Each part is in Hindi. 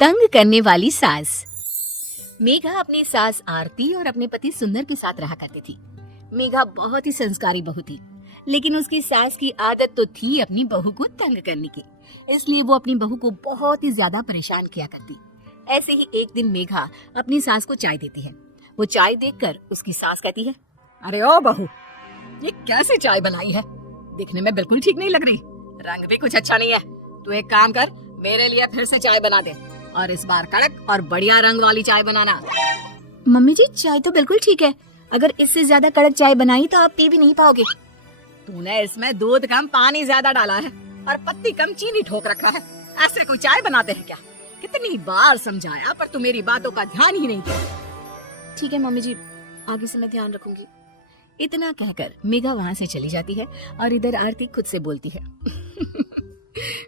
तंग करने वाली सास। मेघा अपनी सास आरती और अपने पति सुंदर के साथ रहा करती थी। मेघा बहुत ही संस्कारी बहू थी, लेकिन उसकी सास की आदत तो थी अपनी बहू को तंग करने की, इसलिए वो अपनी बहू को बहुत ही ज्यादा परेशान किया करती। ऐसे ही एक दिन मेघा अपनी सास को चाय देती है। वो चाय देखकर उसकी सास कहती है, अरे ओ बहू, ये कैसी चाय बनाई है? दिखने में बिल्कुल ठीक नहीं लग रही, रंग भी कुछ अच्छा नहीं है। तू एक काम कर, मेरे लिए फिर से चाय बना दे और इस बार कड़क और बढ़िया रंग वाली चाय बनाना। मम्मी जी, चाय तो बिल्कुल ठीक है, अगर इससे ज्यादा कड़क चाय बनाई तो आप पी भी नहीं पाओगे। तूने इसमें दूध कम पानी ज्यादा डाला है और पत्ती कम चीनी ठोक रखा है। ऐसे कोई चाय बनाते हैं क्या? कितनी बार समझाया पर तू मेरी बातों का ध्यान ही नहीं दिया। ठीक है मम्मी जी, आगे से मैं ध्यान रखूंगी। इतना कहकर मेघा वहाँ से चली जाती है और इधर आरती खुद से बोलती है,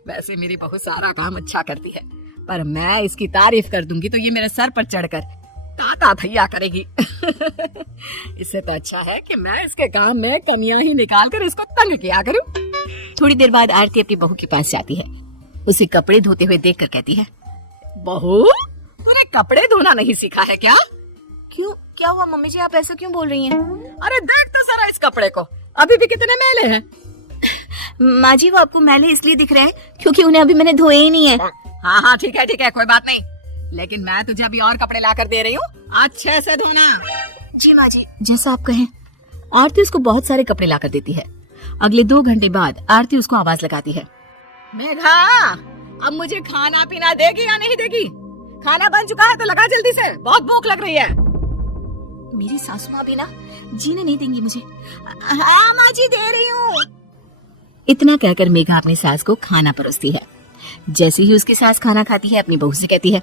वैसे मेरी बहू सारा काम अच्छा करती है, पर मैं इसकी तारीफ कर दूंगी तो ये मेरे सर पर चढ़कर ताता थैया करेगी। इससे तो अच्छा है कि मैं इसके काम में कमियां ही निकाल कर इसको तंग किया करूं। थोड़ी देर बाद आरती अपनी बहू के पास जाती है। उसे कपड़े धोते हुए देखकर कहती है, बहू, तूने कपड़े धोना नहीं सीखा है क्या? क्यों, क्या हुआ मम्मी जी, आप ऐसा क्यों बोल रही हैं? अरे देख तो जरा इस कपड़े को, अभी भी कितने मैले हैं। माँ जी, वो आपको मैले इसलिए दिख रहे हैं क्योंकि उन्हें अभी मैंने धोए ही नहीं है। हाँ ठीक है कोई बात नहीं, लेकिन मैं तुझे अभी और कपड़े ला कर दे रही हूँ, अच्छे से धोना। जी माँ जी, जैसा आप कहें। आरती उसको बहुत सारे कपड़े लाकर देती है। अगले 2 घंटे बाद आरती उसको आवाज लगाती है, मेघा, अब मुझे खाना पीना देगी या नहीं देगी? खाना बन चुका है तो लगा जल्दी से, बहुत भूख लग रही है। मेरी सासू माँ भी ना जीने नहीं देंगी मुझे। हाँ माँ जी, दे रही हूँ। इतना कहकर मेघा अपनी सास को खाना परोसती है। जैसे ही उसकी सास खाना खाती है, अपनी बहू से कहती है,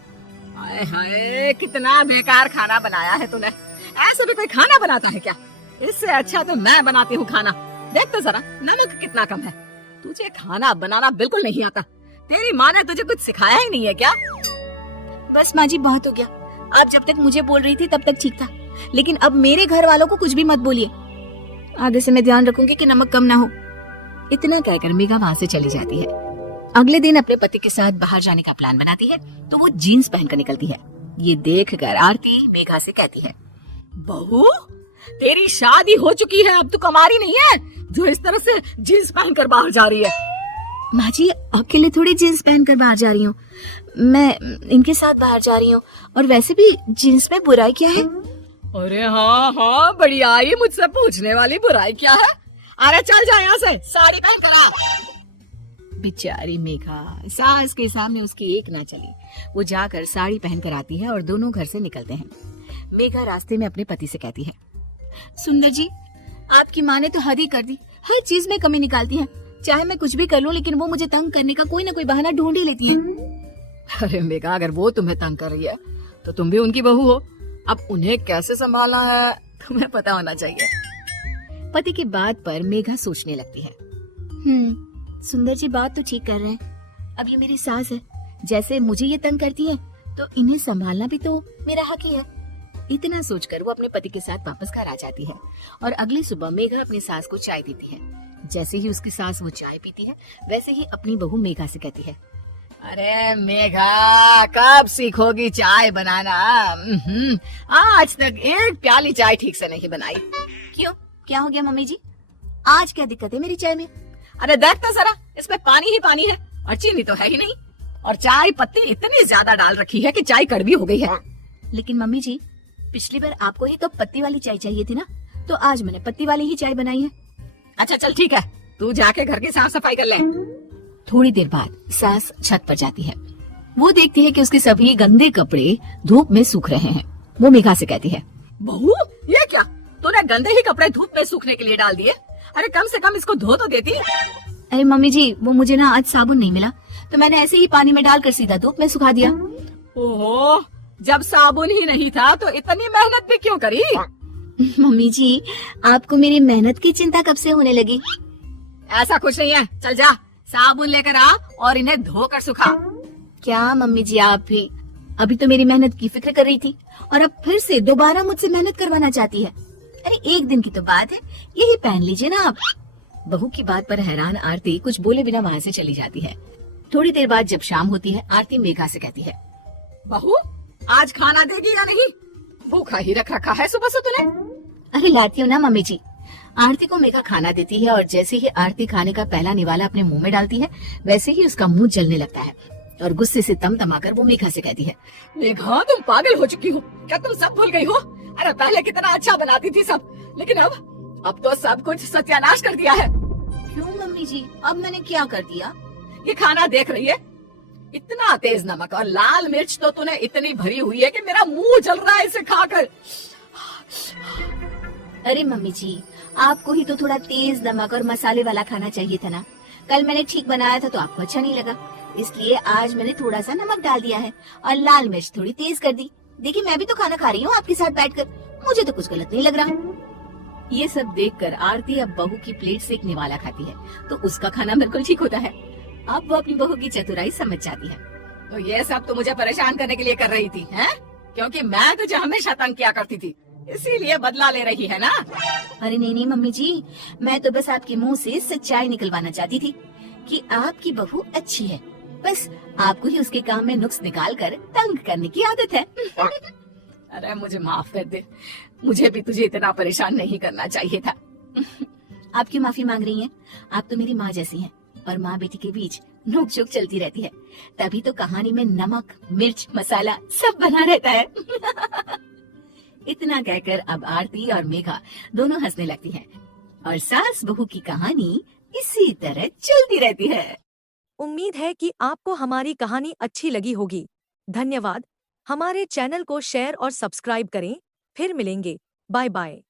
हाय हाय, कितना बेकार खाना बनाया है तूने। ऐसा भी कोई खाना बनाता है क्या? इससे अच्छा तो मैं बनाती हूँ खाना। देख तो जरा, नमक कितना कम है। तुझे खाना बनाना बिल्कुल नहीं आता। तेरी माँ ने तुझे कुछ सिखाया ही नहीं है क्या? बस माँ जी, बहुत हो गया। आप जब तक मुझे बोल रही थी तब तक ठीक था, लेकिन अब मेरे घर वालों को कुछ भी मत बोलिए। आगे से मैं ध्यान रखूंगी कि नमक कम ना हो। इतना कहकर मेघा वहाँ से चली जाती है। अगले दिन अपने पति के साथ बाहर जाने का प्लान बनाती है तो वो जीन्स पहनकर निकलती है। ये देखकर आरती मेघा से कहती है, बहू, तेरी शादी हो चुकी है, अब तू कुंवारी नहीं है जो इस तरह से जीन्स पहनकर बाहर जा रही है। माँ जी, अकेले थोड़ी जीन्स पहनकर बाहर जा रही हूँ, मैं इनके साथ बाहर जा रही हूँ। और वैसे भी जीन्स में बुराई क्या है? अरे हाँ, बढ़िया, ये मुझसे पूछने वाली बुराई क्या है? अरे चल जा यहाँ से, साड़ी पहन कर आ। बेचारी मेघा, सास के सामने उसकी एक ना चली। वो जाकर साड़ी पहनकर आती है और दोनों घर से निकलते हैं। मेघा रास्ते में अपने पति से कहती है, सुंदर जी, आपकी माँ ने तो हद ही कर दी, हर चीज में कमी निकालती है। चाहे मैं कुछ भी कर लूं, लेकिन वो मुझे तंग करने का कोई ना कोई बहाना ढूंढ ही लेती है। अरे मेघा, अगर वो तुम्हें तंग कर रही है तो तुम भी उनकी बहू हो। अब उन्हें कैसे संभालना है तुम्हें पता होना चाहिए। पति की बात पर मेघा सोचने लगती है, सुंदर जी बात तो ठीक कर रहे हैं। अब ये मेरी सास है, जैसे मुझे ये तंग करती है तो इन्हें संभालना भी तो मेरा हक ही है। इतना सोचकर वो अपने पति के साथ वापस घर आ जाती है और अगली सुबह मेघा अपनी सास को चाय देती है। जैसे ही उसकी सास वो चाय पीती है, वैसे ही अपनी बहू मेघा से कहती है, अरे मेघा, कब सीखोगी चाय बनाना? आज तक एक प्याली चाय ठीक से नहीं बनाई। क्यों, क्या हो गया मम्मी जी? आज क्या दिक्कत है मेरी चाय में? अरे देख तो जरा, इसमें पानी ही पानी है और चीनी तो है ही नहीं, और चाय पत्ती इतनी ज्यादा डाल रखी है कि चाय कड़वी हो गई है। लेकिन मम्मी जी, पिछली बार आपको ही तो पत्ती वाली चाय चाहिए थी ना, तो आज मैंने पत्ती वाली ही चाय बनाई है। अच्छा चल ठीक है, तू जाके घर की साफ सफाई कर ले। थोड़ी देर बाद सास छत पर जाती है। वो देखती है कि उसके सभी गंदे कपड़े धूप में सूख रहे हैं। वो मेघा से कहती है, बहू, ये क्या, तूने गंदे ही कपड़े धूप में सूखने के लिए डाल दिए? अरे कम से कम इसको धो तो देती। अरे मम्मी जी, वो मुझे ना आज साबुन नहीं मिला तो मैंने ऐसे ही पानी में डालकर सीधा धूप में सुखा दिया। ओहो, जब साबुन ही नहीं था तो इतनी मेहनत भी क्यों करी? मम्मी जी, आपको मेरी मेहनत की चिंता कब से होने लगी? ऐसा कुछ नहीं है, चल जा साबुन लेकर आ और इन्हें धोकर सुखा। क्या मम्मी जी, आप भी अभी तो मेरी मेहनत की फिक्र कर रही थी और अब फिर से दोबारा मुझसे मेहनत करवाना चाहती है। अरे एक दिन की तो बात है, यही पहन लीजिए ना आप। बहू की बात पर हैरान आरती कुछ बोले बिना वहाँ से चली जाती है। थोड़ी देर बाद जब शाम होती है, आरती मेघा से कहती है, बहू आज खाना देगी या नहीं? भूखा ही रखा है सुबह से तूने। अरे लाती हूँ ना मम्मी जी। आरती को मेघा खाना देती है और जैसे ही आरती खाने का पहला निवाला अपने मुंह में डालती है, वैसे ही उसका मुंह जलने लगता है और गुस्से से तमतमाकर वो मेघा से कहती है, मेघा तुम पागल हो चुकी हो क्या? तुम सब भूल गई हो? अरे पहले कितना अच्छा बनाती थी सब, लेकिन अब तो सब कुछ सत्यानाश कर दिया है। क्यों मम्मी जी, अब मैंने क्या कर दिया? ये खाना देख रही है, इतना तेज नमक और लाल मिर्च तो तूने इतनी भरी हुई है कि मेरा मुंह जल रहा है इसे खाकर। अरे मम्मी जी, आपको ही तो थोड़ा तेज नमक और मसाले वाला खाना चाहिए था ना। कल मैंने ठीक बनाया था तो आपको अच्छा नहीं लगा, इसलिए आज मैंने थोड़ा सा नमक डाल दिया है और लाल मिर्च थोड़ी तेज कर दी। देखिए मैं भी तो खाना खा रही हूँ आपके साथ बैठकर, मुझे तो कुछ गलत नहीं लग रहा। ये सब देखकर आरती अब बहू की प्लेट से एक निवाला खाती है तो उसका खाना बिल्कुल ठीक होता है। अब वो अपनी बहू की चतुराई समझ जाती है। तो ये सब तो मुझे परेशान करने के लिए कर रही थी, हैं? क्योंकि मैं तुझे हमेशा तंग किया करती थी, इसीलिए बदला ले रही है ना? अरे नहीं मम्मी जी, मैं तो बस आपके मुंह से सच्चाई निकलवाना चाहती थी कि आपकी बहू अच्छी है, बस आपको ही उसके काम में नुक्स निकाल कर तंग करने की आदत है। अरे मुझे माफ कर दे, मुझे भी तुझे इतना परेशान नहीं करना चाहिए था। आप क्यों माफी मांग रही हैं? आप तो मेरी माँ जैसी हैं और माँ बेटी के बीच नोक-झोंक चलती रहती है, तभी तो कहानी में नमक मिर्च मसाला सब बना रहता है। इतना कहकर अब आरती और मेघा दोनों हंसने लगती हैं और सास बहू की कहानी इसी तरह चलती रहती है। उम्मीद है कि आपको हमारी कहानी अच्छी लगी होगी। धन्यवाद। हमारे चैनल को शेयर और सब्सक्राइब करें। फिर मिलेंगे। Bye bye.